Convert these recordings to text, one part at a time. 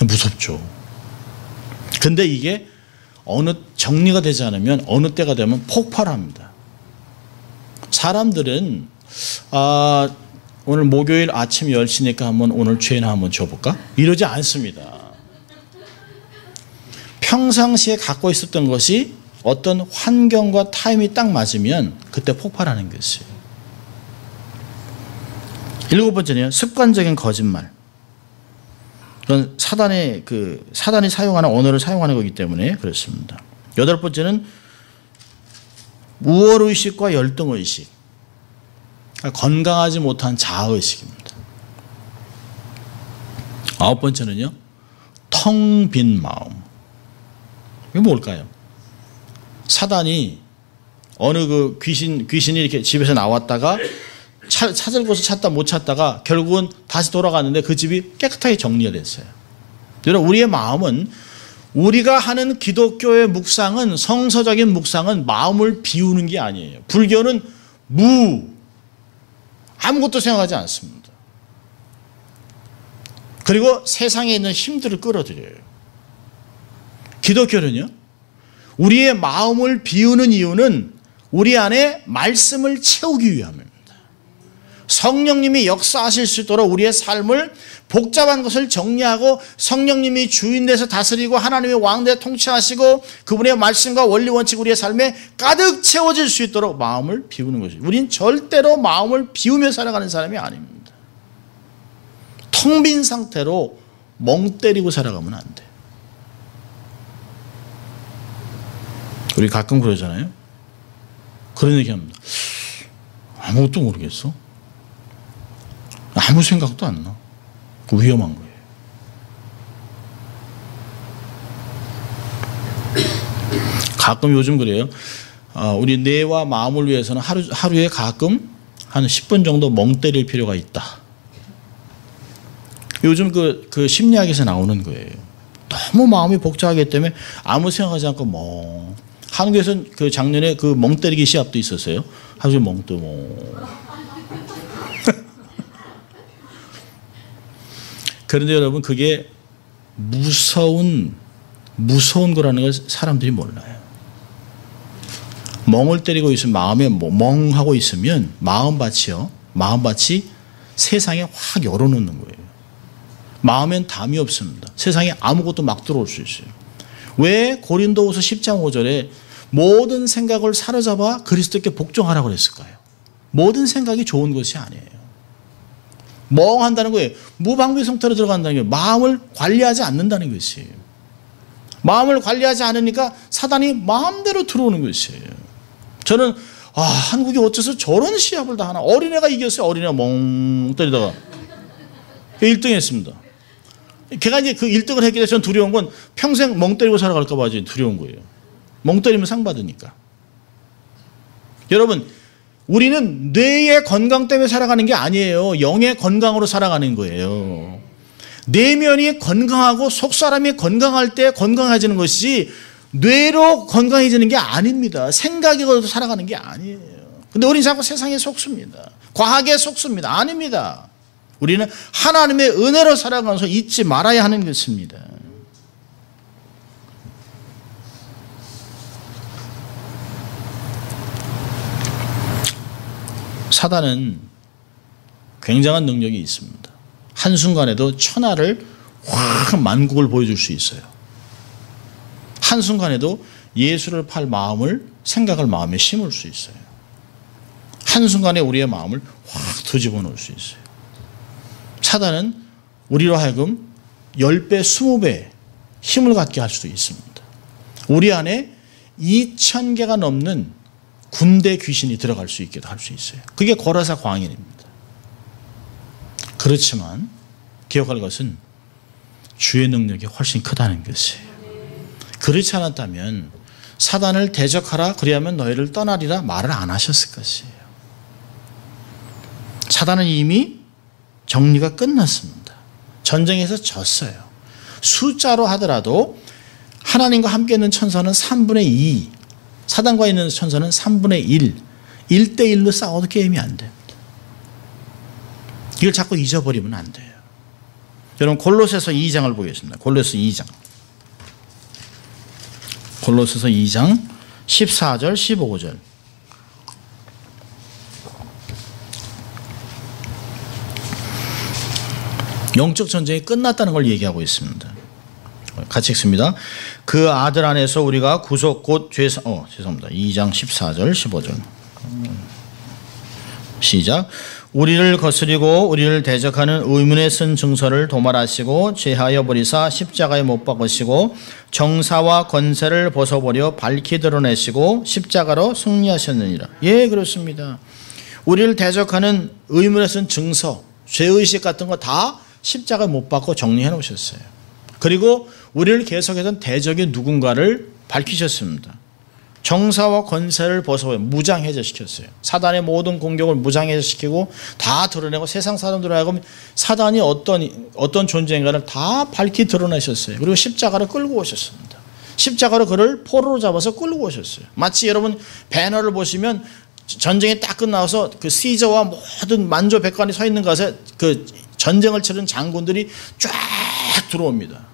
무섭죠. 근데 이게 어느 정리가 되지 않으면 어느 때가 되면 폭발합니다. 사람들은 오늘 목요일 아침 10시니까 한번 오늘 죄나 한번 줘볼까? 이러지 않습니다. 평상시에 갖고 있었던 것이 어떤 환경과 타임이 딱 맞으면 그때 폭발하는 것이에요. 7번째는요. 습관적인 거짓말. 그건 사단이 사용하는 언어를 사용하는 거기 때문에 그렇습니다. 8번째는 우월의식과 열등의식. 건강하지 못한 자아의식입니다. 9번째는요. 텅 빈 마음. 이게 뭘까요? 사단이 어느 귀신이 이렇게 집에서 나왔다가 찾을 곳을 찾다 못 찾다가 결국은 다시 돌아갔는데 그 집이 깨끗하게 정리가 됐어요. 여러분, 우리의 마음은 우리가 하는 기독교의 묵상은, 성서적인 묵상은 마음을 비우는 게 아니에요. 불교는 아무것도 생각하지 않습니다. 그리고 세상에 있는 힘들을 끌어들여요. 기독교는요, 우리의 마음을 비우는 이유는 우리 안에 말씀을 채우기 위함입니다. 성령님이 역사하실 수 있도록 우리의 삶을 복잡한 것을 정리하고 성령님이 주인돼서 다스리고 하나님의 왕대 통치하시고 그분의 말씀과 원리 원칙 우리의 삶에 가득 채워질 수 있도록 마음을 비우는 것이죠. 우린 절대로 마음을 비우며 살아가는 사람이 아닙니다. 텅 빈 상태로 멍 때리고 살아가면 안 돼. 우리 가끔 그러잖아요. 그런 얘기합니다. 아무것도 모르겠어. 아무 생각도 안 나. 위험한 거예요. 가끔 요즘 그래요. 우리 뇌와 마음을 위해서는 하루에 가끔 한 10분 정도 멍 때릴 필요가 있다. 요즘 그 심리학에서 나오는 거예요. 너무 마음이 복잡하기 때문에 아무 생각하지 않고 멍. 한국에서는 그 작년에 그 멍 때리기 시합도 있었어요. 하루 종일 멍 뜨고. 그런데 여러분, 그게 무서운 거라는 걸 사람들이 몰라요. 멍을 때리고 있으면, 마음에 멍하고 있으면 마음밭이 세상에 확 열어놓는 거예요. 마음엔 담이 없습니다. 세상에 아무것도 막 들어올 수 있어요. 왜 고린도후서 10장 5절에 모든 생각을 사로잡아 그리스도께 복종하라고 그랬을까요? 모든 생각이 좋은 것이 아니에요. 멍한다는 거예요. 무방비 상태로 들어간다는 거예요. 마음을 관리하지 않는다는 것이에요. 마음을 관리하지 않으니까 사단이 마음대로 들어오는 것이에요. 저는 한국이 어째서 저런 시합을 다 하나. 어린애가 이겼어요. 어린애가 멍 때리다가 1등 했습니다. 걔가 이제 그 1등을 했기 때문에 저는 두려운 건 평생 멍 때리고 살아갈까 봐 두려운 거예요. 멍 때리면 상 받으니까. 여러분, 우리는 뇌의 건강 때문에 살아가는 게 아니에요. 영의 건강으로 살아가는 거예요. 내면이 건강하고 속사람이 건강할 때 건강해지는 것이지 뇌로 건강해지는 게 아닙니다. 생각으로 살아가는 게 아니에요. 근데 우리는 자꾸 세상에 속습니다. 과학에 속습니다. 아닙니다. 우리는 하나님의 은혜로 살아가면서 잊지 말아야 하는 것입니다. 사단은 굉장한 능력이 있습니다. 한순간에도 천하를 확 만국을 보여줄 수 있어요. 한순간에도 예수를 팔 생각을 마음에 심을 수 있어요. 한순간에 우리의 마음을 확 뒤집어 놓을 수 있어요. 사단은 우리로 하여금 10배, 20배 힘을 갖게 할 수도 있습니다. 우리 안에 2,000개가 넘는 군대 귀신이 들어갈 수 있게도 할 수 있어요. 그게 고라사 광인입니다. 그렇지만 기억할 것은 주의 능력이 훨씬 크다는 것이에요. 그렇지 않았다면 사단을 대적하라 그리하면 너희를 떠나리라 말을 안 하셨을 것이에요. 사단은 이미 정리가 끝났습니다. 전쟁에서 졌어요. 숫자로 하더라도 하나님과 함께 있는 천사는 3분의 2, 사단과 있는 천사는 3분의 1, 1대1로 싸워도 게임이 안 됩니다. 이걸 자꾸 잊어버리면 안 돼요. 여러분 골로새서 2장을 보겠습니다. 골로새서 2장. 골로새서 2장 14절 15절. 영적 전쟁이 끝났다는 걸 얘기하고 있습니다. 같이 읽습니다. 그 아들 안에서 우리가 구속 곧 죄송합니다. 2장 14절 15절. 시작. 우리를 거스리고 우리를 대적하는 의문에 쓴 증서를 도말하시고 제하여 버리사 십자가에 못 박으시고 정사와 권세를 벗어버려 밝히 드러내시고 십자가로 승리하셨느니라. 예, 그렇습니다. 우리를 대적하는 의문에 쓴 증서, 죄의식 같은 거 다 십자가에 못 박고 정리해 놓으셨어요. 그리고 우리를 계속했던 대적의 누군가를 밝히셨습니다. 정사와 권세를 벗어버려 무장해제시켰어요. 사단의 모든 공격을 무장해제시키고 다 드러내고 세상 사람들을 하여금 사단이 어떤 존재인가를 다 밝히 드러내셨어요. 그리고 십자가를 끌고 오셨습니다. 십자가로 그를 포로로 잡아서 끌고 오셨어요. 마치 여러분 배너를 보시면 전쟁이 딱 끝나서 그 시저와 모든 만조백관이 서 있는 곳에 그 전쟁을 치른 장군들이 쫙 들어옵니다.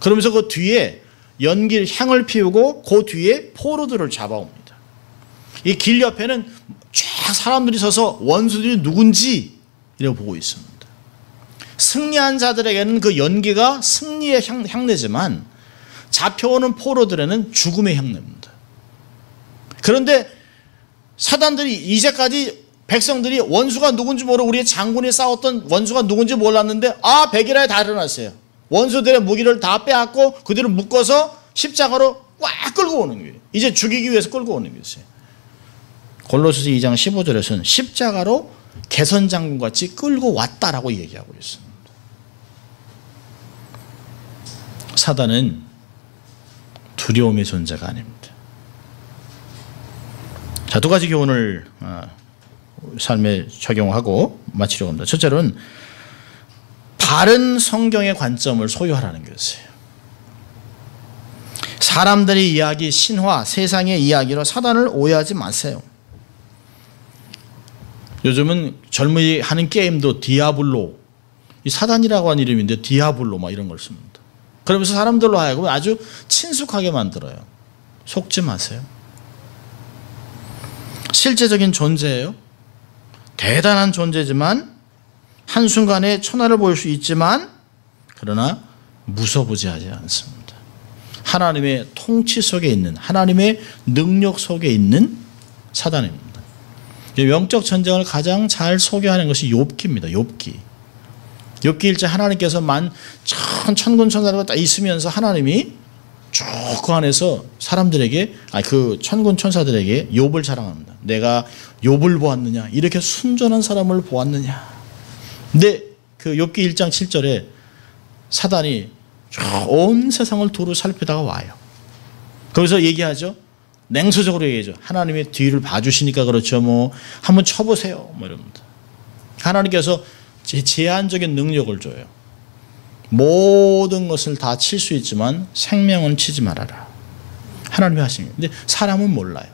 그러면서 그 뒤에 연기를 향을 피우고 그 뒤에 포로들을 잡아옵니다. 이 길 옆에는 쫙 사람들이 서서 원수들이 누군지 이렇게 보고 있습니다. 승리한 자들에게는 그 연기가 승리의 향내지만 잡혀오는 포로들에는 죽음의 향내입니다. 그런데 사단들이 이제까지 백성들이 원수가 누군지 모르고 우리의 장군이 싸웠던 원수가 누군지 몰랐는데 백일하에 다 일어났어요. 원수들의 무기를 다 빼앗고 그들을 묶어서 십자가로 꽉 끌고 오는 거예요. 이제 죽이기 위해서 끌고 오는 것이에요. 골로새서 2장 15절에서는 십자가로 개선장군같이 끌고 왔다라고 얘기하고 있습니다. 사단은 두려움의 존재가 아닙니다. 자, 두 가지 교훈을 삶에 적용하고 마치려고 합니다. 첫째로는 바른 성경의 관점을 소유하라는 것이에요. 사람들의 이야기, 신화, 세상의 이야기로 사단을 오해하지 마세요. 요즘은 젊은이 하는 게임도 디아블로, 이 사단이라고 하는 이름인데 디아블로 막 이런 걸 씁니다. 그러면서 사람들로 하여금 아주 친숙하게 만들어요. 속지 마세요. 실제적인 존재예요. 대단한 존재지만 한순간에 천하를 보일 수 있지만 그러나 무서부지하지 않습니다. 하나님의 통치 속에 있는, 하나님의 능력 속에 있는 사단입니다. 영적 전쟁을 가장 잘 소개하는 것이 욥기입니다. 욥기 1장 하나님께서 천군 천사가 딱 있으면서 하나님이 쭉 그 안에서 사람들에게 그 천군 천사들에게 욥을 자랑합니다. 내가 욥을 보았느냐, 이렇게 순전한 사람을 보았느냐. 근데 그 욥기 1장 7절에 사단이 온 세상을 두루 살피다가 와요. 거기서 얘기하죠. 냉소적으로 얘기하죠. 하나님의 뒤를 봐주시니까 그렇죠. 뭐 한번 쳐보세요. 뭐 이럽니다. 하나님께서 제한적인 능력을 줘요. 모든 것을 다 칠 수 있지만 생명은 치지 말아라. 하나님이 하십니다. 근데 사람은 몰라요.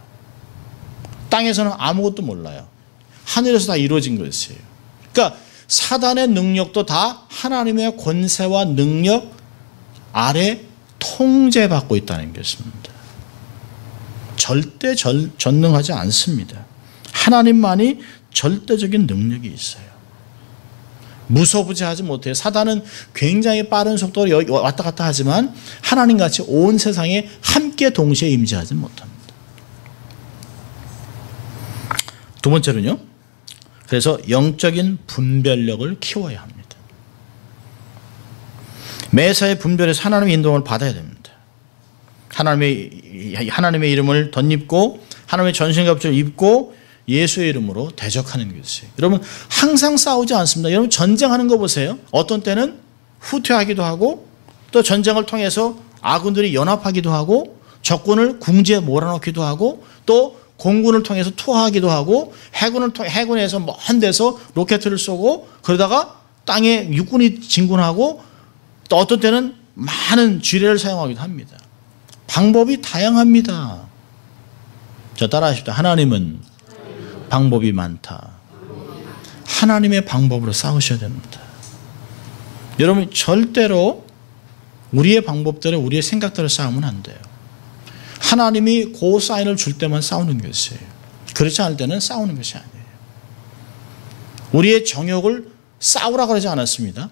땅에서는 아무것도 몰라요. 하늘에서 다 이루어진 것이에요. 그러니까 사단의 능력도 다 하나님의 권세와 능력 아래 통제받고 있다는 것입니다. 절대 전능하지 않습니다. 하나님만이 절대적인 능력이 있어요. 무소부지하지 못해요. 사단은 굉장히 빠른 속도로 왔다 갔다 하지만 하나님같이 온 세상에 함께 동시에 임재하지 못합니다. 두 번째로는요. 그래서 영적인 분별력을 키워야 합니다. 매사에 분별해서 하나님의 인도를 받아야 됩니다. 하나님의 이름을 덧입고 하나님의 전신갑주를 입고 예수의 이름으로 대적하는 것이에요. 여러분 항상 싸우지 않습니다. 여러분 전쟁하는 거 보세요. 어떤 때는 후퇴하기도 하고 또 전쟁을 통해서 아군들이 연합하기도 하고 적군을 궁지에 몰아넣기도 하고 또 공군을 통해서 투하하기도 하고 해군에서 먼 데서 로켓을 쏘고 그러다가 땅에 육군이 진군하고 또 어떤 때는 많은 지뢰를 사용하기도 합니다. 방법이 다양합니다. 자, 따라하십시오. 하나님은 방법이 많다. 하나님의 방법으로 싸우셔야 됩니다. 여러분 절대로 우리의 방법대로 우리의 생각대로 싸우면 안 돼요. 하나님이 그 사인을 줄 때만 싸우는 것이에요. 그렇지 않을 때는 싸우는 것이 아니에요. 우리의 정욕을 싸우라 그러지 않았습니다.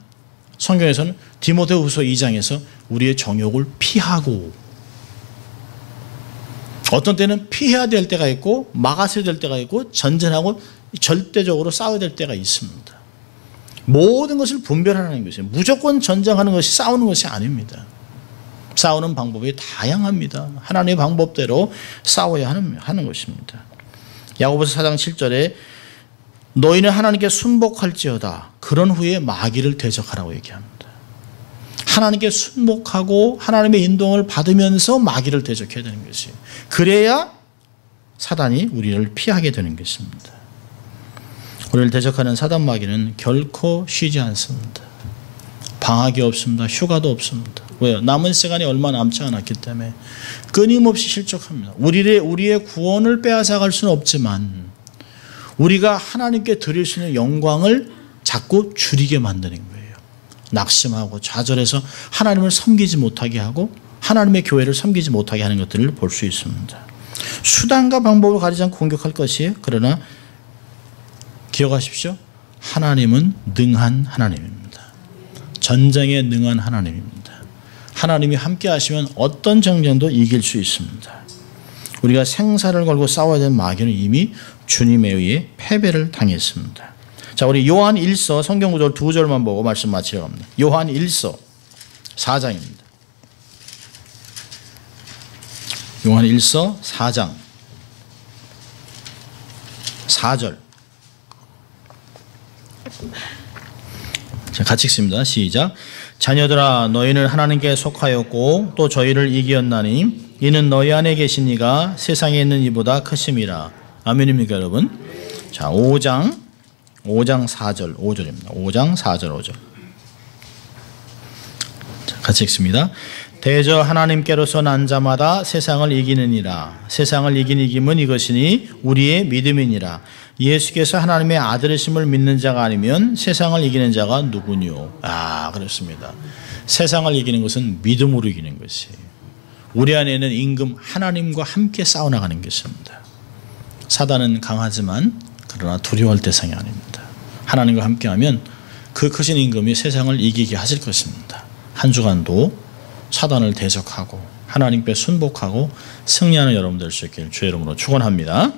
성경에서는 디모데후서 2장에서 우리의 정욕을 피하고, 어떤 때는 피해야 될 때가 있고 막아서야 될 때가 있고 전쟁하고 절대적으로 싸워야 될 때가 있습니다. 모든 것을 분별하는 것이에요. 무조건 전쟁하는 것이 싸우는 것이 아닙니다. 싸우는 방법이 다양합니다. 하나님의 방법대로 싸워야 하는 것입니다. 야고보서 4장 7절에 너희는 하나님께 순복할지어다. 그런 후에 마귀를 대적하라고 얘기합니다. 하나님께 순복하고 하나님의 인도를 받으면서 마귀를 대적해야 되는 것이에요. 그래야 사단이 우리를 피하게 되는 것입니다. 우리를 대적하는 사단 마귀는 결코 쉬지 않습니다. 방학이 없습니다. 휴가도 없습니다. 왜요? 남은 시간이 얼마 남지 않았기 때문에 끊임없이 실족합니다. 우리의 구원을 빼앗아갈 수는 없지만 우리가 하나님께 드릴 수 있는 영광을 자꾸 줄이게 만드는 거예요. 낙심하고 좌절해서 하나님을 섬기지 못하게 하고 하나님의 교회를 섬기지 못하게 하는 것들을 볼 수 있습니다. 수단과 방법을 가리지 않고 공격할 것이에요. 그러나 기억하십시오. 하나님은 능한 하나님입니다. 전쟁에 능한 하나님입니다. 하나님이 함께 하시면 어떤 전쟁도 이길 수 있습니다. 우리가 생사를 걸고 싸워야 되는 마귀는 이미 주님에 의해 패배를 당했습니다. 자, 우리 요한 1서 성경 구절 2절만 보고 말씀 마치려고 합니다. 요한 1서 4장입니다. 요한 1서 4장 4절. 자, 같이 읽습니다. 시작. 자녀들아 너희는 하나님께 속하였고 또 저희를 이기었나니 이는 너희 안에 계신 이가 세상에 있는 이보다 크심이라. 아멘입니까 여러분? 자, 5장 4절 5절입니다. 5장 4절 5절. 자, 같이 읽습니다. 대저 하나님께로서 난 자마다 세상을 이기느니라. 세상을 이김은 이것이니 우리의 믿음이니라. 예수께서 하나님의 아들이심을 믿는 자가 아니면 세상을 이기는 자가 누구뇨? 그렇습니다. 세상을 이기는 것은 믿음으로 이기는 것이에요. 우리 안에는 임금 하나님과 함께 싸워나가는 것입니다. 사단은 강하지만 그러나 두려워할 대상이 아닙니다. 하나님과 함께하면 그 크신 임금이 세상을 이기게 하실 것입니다. 한 주간도 사단을 대적하고 하나님께 순복하고 승리하는 여러분 될 수 있기를 주의 이름으로 축원합니다.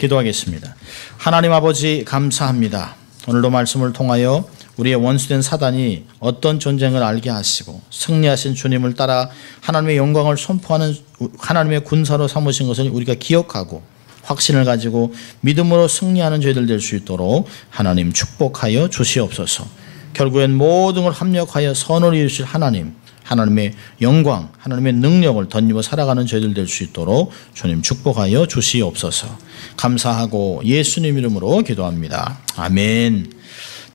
기도하겠습니다. 하나님 아버지 감사합니다. 오늘도 말씀을 통하여 우리의 원수된 사단이 어떤 존재를 알게 하시고 승리하신 주님을 따라 하나님의 영광을 선포하는 하나님의 군사로 삼으신 것을 우리가 기억하고 확신을 가지고 믿음으로 승리하는 저희들 될 수 있도록 하나님 축복하여 주시옵소서. 결국엔 모든 걸 합력하여 선을 이루실 하나님의 영광, 하나님의 능력을 덧입어 살아가는 저희들 될 수 있도록 주님 축복하여 주시옵소서. 감사하고 예수님 이름으로 기도합니다. 아멘.